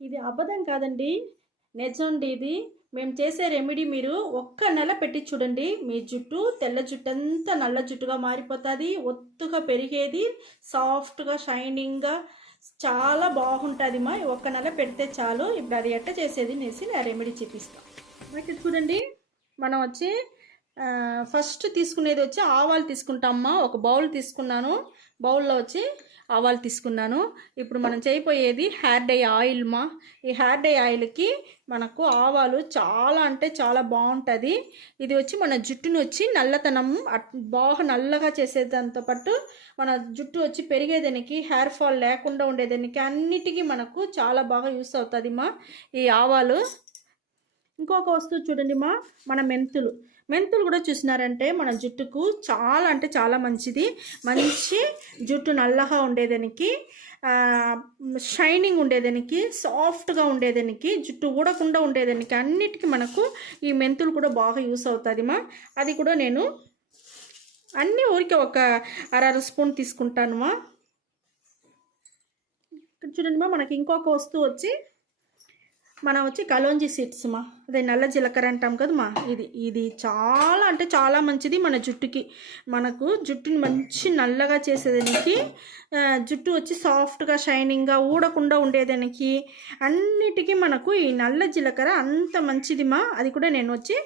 ఇది అబద్ధం కాదండి. నిజమండి ఇది. మేము చేసే రెమెడీ మీరు ఒక్క నెల పెట్టి చూడండి. మీ జుట్టు తెల్ల జుట్టంతా నల్ల జుట్టుగా మారిపోతుంది. ఒత్తుగా పెరిగేది, సాఫ్ట్‌గా, షైనింగ్‌గా చాలా బాగుంటుంది మా. ఒక్క నెల పెడితే చాలు. ఇప్పుడు అది ఎట్ట చేసేది అనేసి నేను రెమెడీ చూపిస్తా. ఇక్కడ చూడండి, మనం వచ్చి ఫస్ట్ తీసుకునేది వచ్చి ఆవాలు తీసుకుంటామమ్మా. ఒక బౌల్ తీసుకున్నాను. బౌల్లో వచ్చి ఆవాలు తీసుకున్నాను. ఇప్పుడు మనం చేయబోయేది హెయిర్ డై ఆయిల్ మా. ఈ హెయిర్ డై ఆయిల్కి మనకు ఆవాలు చాలా అంటే చాలా బాగుంటుంది. ఇది వచ్చి మన జుట్టును వచ్చి నల్లతనం బాగా నల్లగా చేసేదాంతో పాటు మన జుట్టు వచ్చి పెరిగేదానికి, హెయిర్ ఫాల్ లేకుండా ఉండేదానికి అన్నిటికీ మనకు చాలా బాగా యూస్ అవుతుంది మా ఈ ఆవాలు. ఇంకొక వస్తువు చూడండి మా, మన మెంతులు. మెంతులు కూడా చూసినారంటే మన జుట్టుకు చాలా అంటే చాలా మంచిది. మంచి జుట్టు నల్లగా ఉండేదానికి, షైనింగ్ ఉండేదానికి, సాఫ్ట్గా ఉండేదానికి, జుట్టు ఊడకుండా ఉండేదానికి అన్నిటికీ మనకు ఈ మెంతులు కూడా బాగా యూస్ అవుతుంది మా. అది కూడా నేను అన్నీ ఊరికే ఒక అర స్పూన్ తీసుకుంటాను మా. ఇక్కడ చూడండి మా, మనకి ఇంకొక వస్తువు వచ్చి మనం వచ్చి కలోంజీ సీడ్స్ మా. అదే నల్ల జీలకర్ర అంటాం కదా మా. ఇది చాలా అంటే చాలా మంచిది మన జుట్టుకి. మనకు జుట్టుని మంచి నల్లగా చేసేదానికి, జుట్టు వచ్చి సాఫ్ట్గా షైనింగ్గా ఊడకుండా ఉండేదానికి అన్నిటికీ మనకు ఈ నల్ల జీలకర్ర అంత మంచిది మా. అది కూడా నేను వచ్చి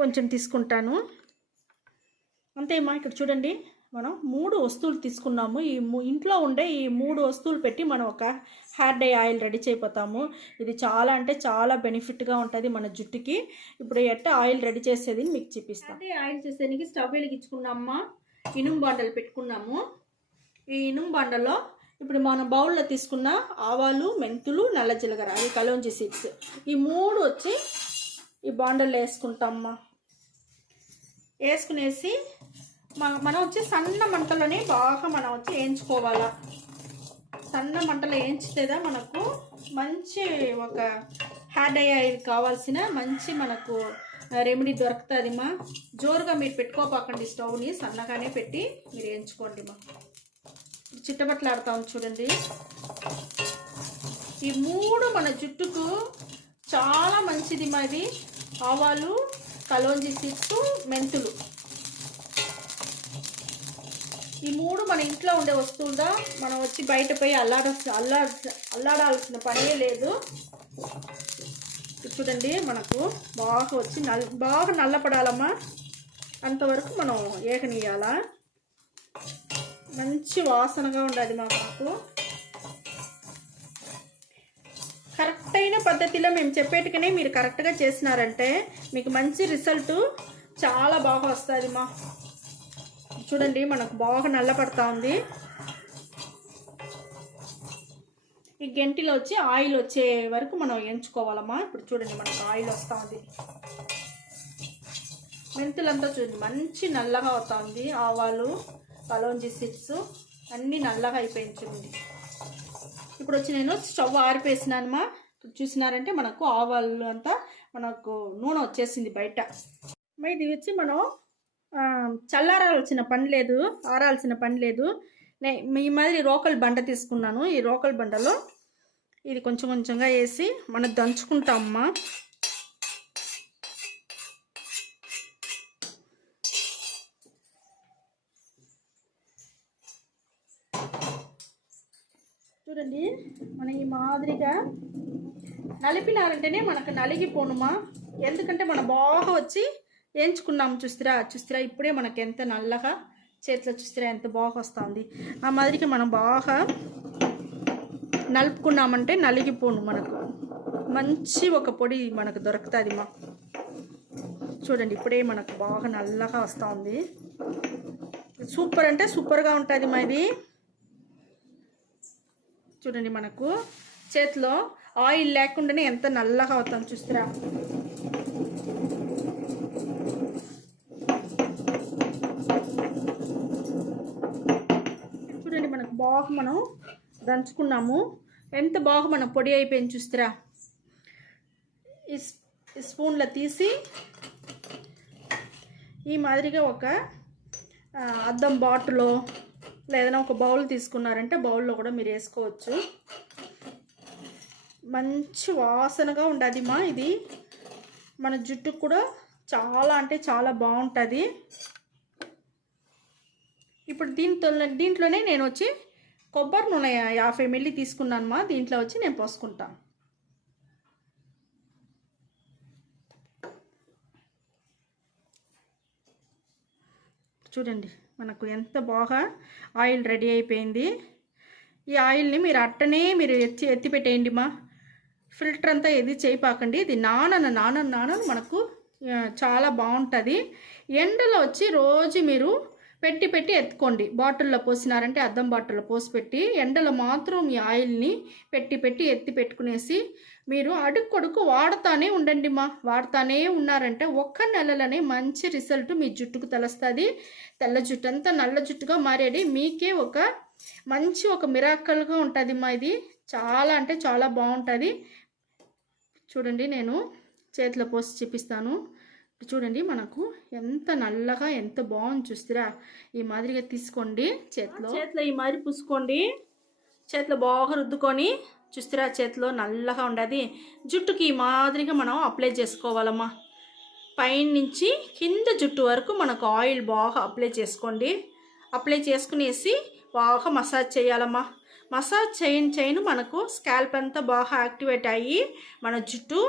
కొంచెం తీసుకుంటాను అంతే మా. ఇక్కడ చూడండి, మనం 3 వస్తువులు తీసుకున్నాము. ఈ ఇంట్లో ఉండే ఈ 3 వస్తువులు పెట్టి మనం ఒక హెయిర్ డై ఆయిల్ రెడీ చేయపోతాము. ఇది చాలా అంటే చాలా బెనిఫిట్గా ఉంటుంది మన జుట్టుకి. ఇప్పుడు ఎట్ట ఆయిల్ రెడీ చేసేది మీకు చూపిస్తాను. అంటే ఆయిల్ చేసేదానికి స్టవ్ వెలిగించుకున్నామా. ఇనుము బాండలు పెట్టుకున్నాము. ఈ ఇనుము బాండలో ఇప్పుడు మనం బౌల్లో తీసుకున్న ఆవాలు, మెంతులు, నల్ల జీలకర్ర, అది కలోంజీ సీడ్స్, ఈ 3 వచ్చి ఈ బాండల్లో వేసుకుంటామమ్మా. వేసుకునేసి మనం వచ్చి సన్న మంటలోనే బాగా మనం వచ్చి వేయించుకోవాలా. సన్న మంటలో వేయించితేదా మనకు మంచి ఒక హెయిర్ డై ఆయిల్ కావాల్సిన మంచి మనకు రెమెడీ దొరుకుతుంది మా. జోరుగా మీరు పెట్టుకోపాకండి, స్టవ్ని సన్నగానే పెట్టి మీరు వేయించుకోండి మా. చిట్టబట్లాడుతాం చూడండి. ఈ 3 మన జుట్టుకు చాలా మంచిది మా. ఇది ఆవాలు, కలోంజీ సీడ్స్, మెంతులు, ఈ 3 మన ఇంట్లో ఉండే వస్తువులుగా మనం వచ్చి బయట పోయి అల్లాడాల్సిన పనే లేదు. చూడండి, మనకు బాగా వచ్చి బాగా నల్లపడాలమ్మా. అంతవరకు మనం ఏకనీయాలా. మంచి వాసనగా ఉండాలి మాకు. కరెక్ట్ అయిన పద్ధతిలో మేము చెప్పేట్టుగానే మీరు కరెక్ట్గా చేసినారంటే మీకు మంచి రిజల్ట్ చాలా బాగా వస్తుంది మా. చూడండి, మనకు బాగా నల్లపడతా ఉంది. ఈ గంటిలో వచ్చి ఆయిల్ వచ్చే వరకు మనం ఎంచుకోవాలమ్మా. ఇప్పుడు చూడండి, మనకు ఆయిల్ వస్తూ ఉంది. మెంతులంతా చూడండి మంచి నల్లగా అవుతా ఉంది. ఆవాలు, కలోంజీ సీడ్స్ అన్నీ నల్లగా అయిపోయింది చూడండి. ఇప్పుడు వచ్చి నేను స్టవ్ ఆరిపేసినానమ్మా. చూసినారంటే మనకు ఆవాలు అంతా మనకు నూనె వచ్చేసింది బయట. ఇది వచ్చి మనం చల్లారాల్సిన పని లేదు, ఆరాల్సిన పని లేదు. ఈ మాదిరి రోకల్ బండ తీసుకున్నాను. ఈ రోకల్ బండలో ఇది కొంచెం కొంచెంగా వేసి మనం దంచుకుంటామమ్మా. చూడండి, మనం ఈ మాదిరిగా నలిపినారంటేనే మనకు నలిగిపోనుమా. ఎందుకంటే మనం బాగా వచ్చి వేయించుకున్నాము. చూస్తారా ఇప్పుడే మనకి ఎంత నల్లగా చేతిలో చూస్తారా ఎంత బాగా వస్తుంది. ఆ మాదిరిగా మనం బాగా నలుపుకున్నామంటే నలిగిపోను. మనకు మంచి ఒక పొడి మనకు దొరుకుతుంది మా. చూడండి, ఇప్పుడే మనకు బాగా నల్లగా వస్తుంది. సూపర్ అంటే సూపర్గా ఉంటుంది మా. ఇది చూడండి, మనకు చేతిలో ఆయిల్ లేకుండానే ఎంత నల్లగా అవుతాం చూస్తారా. చూడండి, మనకు బాగా మనం దంచుకున్నాము. ఎంత బాగా మనం పొడి అయిపోయింది చూస్తారా. ఈ స్పూన్లో తీసి ఈ మాదిరిగా ఒక అద్దం బాటిలో లేదన్నా ఒక బౌల్ తీసుకున్నారంటే బౌల్లో కూడా మీరు వేసుకోవచ్చు. మంచి వాసనగా ఉండదు మా. ఇది మన జుట్టుకు కూడా చాలా అంటే చాలా బాగుంటుంది. ఇప్పుడు దీంట్లోనే నేను వచ్చి కొబ్బరి నూనె 50 ml తీసుకున్నాను మా. దీంట్లో వచ్చి నేను పోసుకుంటాను. చూడండి మనకు ఎంత బాగా ఆయిల్ రెడీ అయిపోయింది. ఈ ఆయిల్ని మీరు అట్టనే మీరు ఎత్తి పెట్టేయండి మా. ఫిల్టర్ అంతా ఏది చేయపాకండి. ఇది నానను మనకు చాలా బాగుంటుంది. ఎండలో వచ్చి రోజు మీరు పెట్టి ఎత్తుకోండి. బాటిల్లో పోసినారంటే అద్దం బాటిల్లో పోసి పెట్టి ఎండలో మాత్రం ఈ ఆయిల్ని పెట్టి ఎత్తి పెట్టుకునేసి మీరు అడుక్కొడుకు వాడుతానే ఉండండి మా. వాడుతానే ఉన్నారంటే ఒక్క నెలలోనే మంచి రిజల్ట్ మీ జుట్టుకు తెలుస్తుంది. తెల్ల జుట్టు అంతా నల్ల జుట్టుగా మారేది మీకే ఒక మంచి ఒక మిరాకల్గా ఉంటుంది మా. ఇది చాలా అంటే చాలా బాగుంటుంది. చూడండి నేను చేతిలో పోసి చూపిస్తాను. చూడండి మనకు ఎంత నల్లగా ఎంత బాగుంది చూస్తారా. ఈ మాదిరిగా తీసుకోండి. చేతిలో ఈ మాదిరి పూసుకోండి. చేతిలో బాగా రుద్దుకొని చూస్తారా చేతిలో నల్లగా ఉండదు. జుట్టుకి ఈ మాదిరిగా మనం అప్లై చేసుకోవాలమ్మా. పైన నుంచి కింద జుట్టు వరకు మనకు ఆయిల్ బాగా అప్లై చేసుకోండి. అప్లై చేసుకునేసి బాగా మసాజ్ చేయాలమ్మా. మసాజ్ చేయను మనకు స్కాల్ప్ అంతా బాగా యాక్టివేట్ అయ్యి మన జుట్టు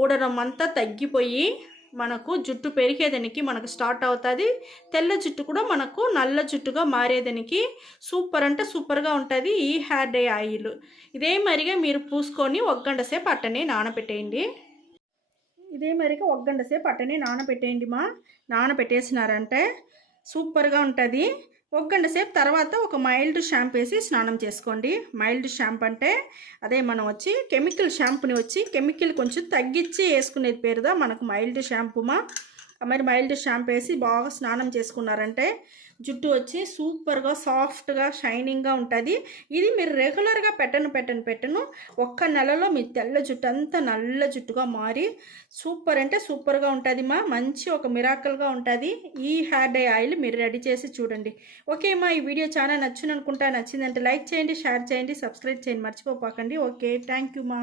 ఊడడం అంతా తగ్గిపోయి మనకు జుట్టు పెరిగేదానికి మనకు స్టార్ట్ అవుతుంది. తెల్ల జుట్టు కూడా మనకు నల్ల జుట్టుగా మారేదానికి సూపర్ అంటే సూపర్గా ఉంటుంది ఈ హెయిర్ డే ఆయిల్. ఇదే మరిగా మీరు పూసుకొని 1 గంట సేపు అట్టనే నానబెట్టేయండి. నానబెట్టేయండి మా. నానబెట్టేసినారంటే సూపర్గా ఉంటుంది. 1 గంట సేపు తర్వాత ఒక మైల్డ్ షాంపూ వేసి స్నానం చేసుకోండి. మైల్డ్ షాంపూ అంటే అదే మనం వచ్చి కెమికల్ షాంపూని వచ్చి కెమికల్ కొంచెం తగ్గించి వేసుకునేది పేరుదా మనకు మైల్డ్ షాంపూ మా. మరి మైల్డ్ షాంపూ వేసి బాగా స్నానం చేసుకున్నారంటే జుట్టు వచ్చి సూపర్గా సాఫ్ట్గా షైనింగ్గా ఉంటుంది. ఇది మీరు రెగ్యులర్గా పెట్టను 1 నెలలో మీ తెల్ల జుట్టు అంతా నల్ల జుట్టుగా మారి సూపర్ అంటే సూపర్గా ఉంటుంది మా. మంచి ఒక మిరాకల్గా ఉంటుంది. ఈ హెయిర్ డే ఆయిల్ మీరు రెడీ చేసి చూడండి. ఓకే మా. ఈ వీడియో చాలా నచ్చిందంటే లైక్ చేయండి, షేర్ చేయండి, సబ్స్క్రైబ్ చేయండి మర్చిపోపాకండి. ఓకే, థ్యాంక్ యూ మా.